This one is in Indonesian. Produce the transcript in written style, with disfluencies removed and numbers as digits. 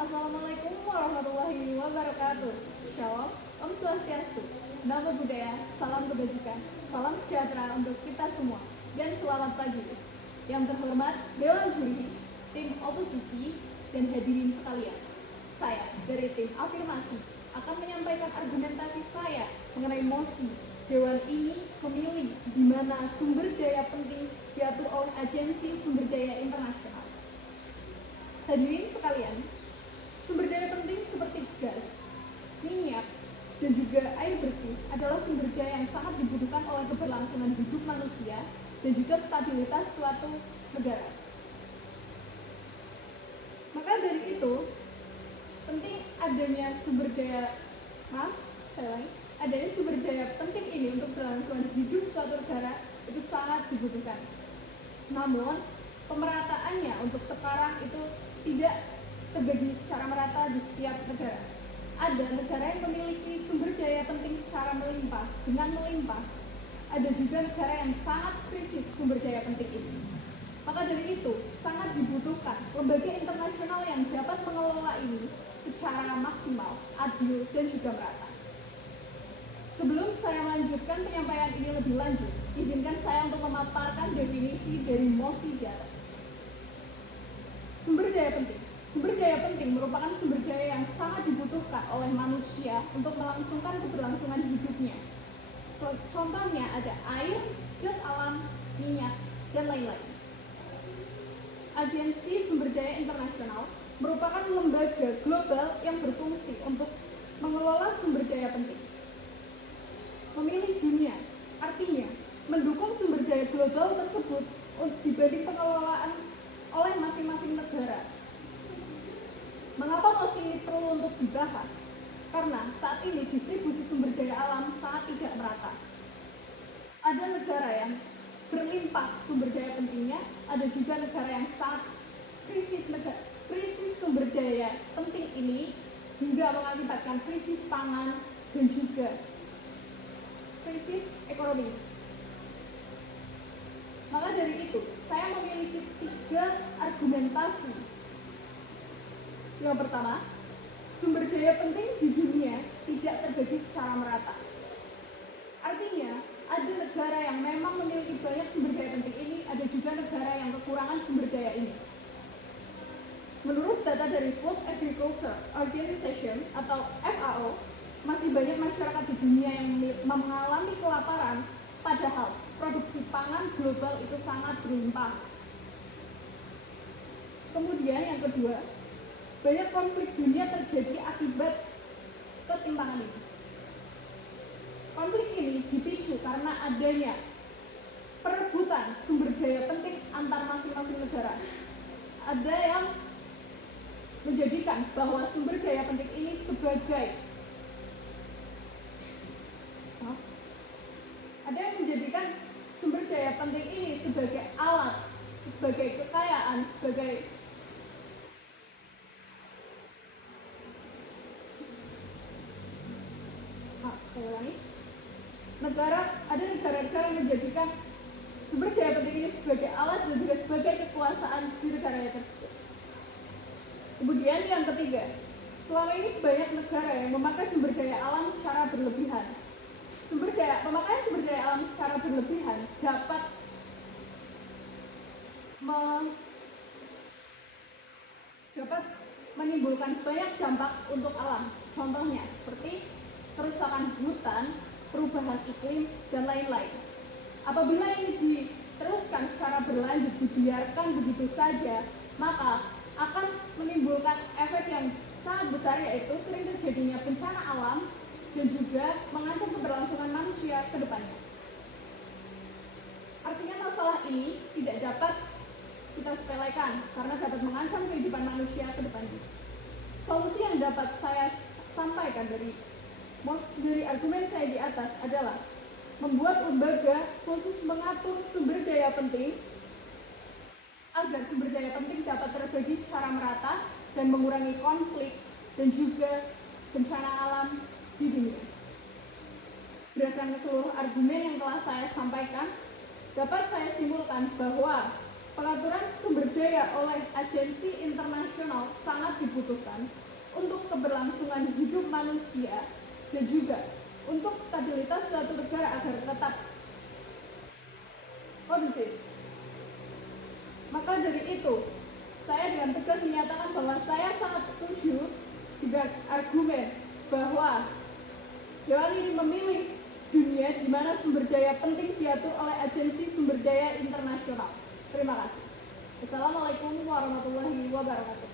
Assalamualaikum warahmatullahi wabarakatuh. Shalom, Om Swastiastu, Namo Buddhaya, salam kebajikan, salam sejahtera untuk kita semua, dan selamat pagi. Yang terhormat Dewan Juri, tim oposisi, dan hadirin sekalian. Saya dari tim afirmasi akan menyampaikan argumentasi saya mengenai mosi Dewan ini memilih di mana sumber daya penting diatur oleh Agensi Sumber Daya Internasional. Hadirin sekalian, sumber daya penting seperti gas, minyak, dan juga air bersih adalah sumber daya yang sangat dibutuhkan oleh keberlangsungan hidup manusia dan juga stabilitas suatu negara. Maka dari itu, penting adanya sumber daya penting ini untuk keberlangsungan hidup suatu negara itu sangat dibutuhkan. Namun, pemerataannya untuk sekarang itu tidak terbagi secara merata di setiap negara. Ada negara yang memiliki sumber daya penting secara melimpah, dengan melimpah. Ada juga negara yang sangat krisis sumber daya penting ini. Maka dari itu, sangat dibutuhkan lembaga internasional yang dapat mengelola ini secara maksimal, adil, dan juga merata. Sebelum saya melanjutkan penyampaian ini lebih lanjut, izinkan saya untuk memaparkan definisi dari mosi di atas. Sumber daya penting. Sumber daya penting merupakan sumber daya yang sangat dibutuhkan oleh manusia untuk melangsungkan keberlangsungan hidupnya. Contohnya ada air, gas alam, minyak, dan lain-lain. Agensi Sumber Daya Internasional merupakan lembaga global yang berfungsi untuk mengelola sumber daya penting. Memilih dunia, artinya mendukung sumber daya global tersebut dibanding pengelolaan oleh masing-masing negara. Mengapa mosi ini perlu untuk dibahas? Karena saat ini distribusi sumber daya alam sangat tidak merata. Ada negara yang berlimpah sumber daya pentingnya, ada juga negara yang sangat krisis sumber daya penting ini hingga mengakibatkan krisis pangan dan juga krisis ekonomi. Maka dari itu, saya memiliki 3 argumentasi. Yang pertama, sumber daya penting di dunia tidak terbagi secara merata. Artinya, ada negara yang memang memiliki banyak sumber daya penting ini, ada juga negara yang kekurangan sumber daya ini. Menurut data dari Food Agriculture Organization atau FAO, masih banyak masyarakat di dunia yang mengalami kelaparan, padahal produksi pangan global itu sangat berlimpah. Kemudian yang kedua, banyak konflik dunia terjadi akibat ketimpangan ini. Konflik ini dipicu karena adanya perebutan sumber daya penting antar masing-masing negara. Ada yang menjadikan bahwa sumber daya penting ini sebagai alat, sebagai kekayaan, sebagai ada negara-negara yang menjadikan sumber daya penting ini sebagai alat dan juga sebagai kekuasaan di negaranya tersebut. Kemudian yang ketiga, selama ini banyak negara yang memakai sumber daya alam secara berlebihan. Pemakaian sumber daya alam secara berlebihan dapat menimbulkan banyak dampak untuk alam. Contohnya seperti kerusakan hutan, perubahan iklim, dan lain-lain. Apabila ini diteruskan secara berlanjut, dibiarkan begitu saja, maka akan menimbulkan efek yang sangat besar, yaitu sering terjadinya bencana alam dan juga mengancam keberlangsungan manusia ke depannya. Artinya masalah ini tidak dapat kita sepelekan karena dapat mengancam kehidupan manusia ke depannya. Solusi yang dapat saya sampaikan dari argumen saya di atas adalah membuat lembaga khusus mengatur sumber daya penting agar sumber daya penting dapat terbagi secara merata dan mengurangi konflik dan juga bencana alam di dunia. Berdasarkan seluruh argumen yang telah saya sampaikan, dapat saya simpulkan bahwa Pengaturan sumber daya oleh agensi internasional sangat dibutuhkan untuk keberlangsungan hidup manusia dan juga untuk stabilitas suatu negara agar tetap kondusif. Maka dari itu, saya dengan tegas menyatakan bahwa saya sangat setuju dengan argumen bahwa Dewan ini memilih dunia di mana sumber daya penting diatur oleh agensi sumber daya internasional. Terima kasih. Wassalamualaikum warahmatullahi wabarakatuh.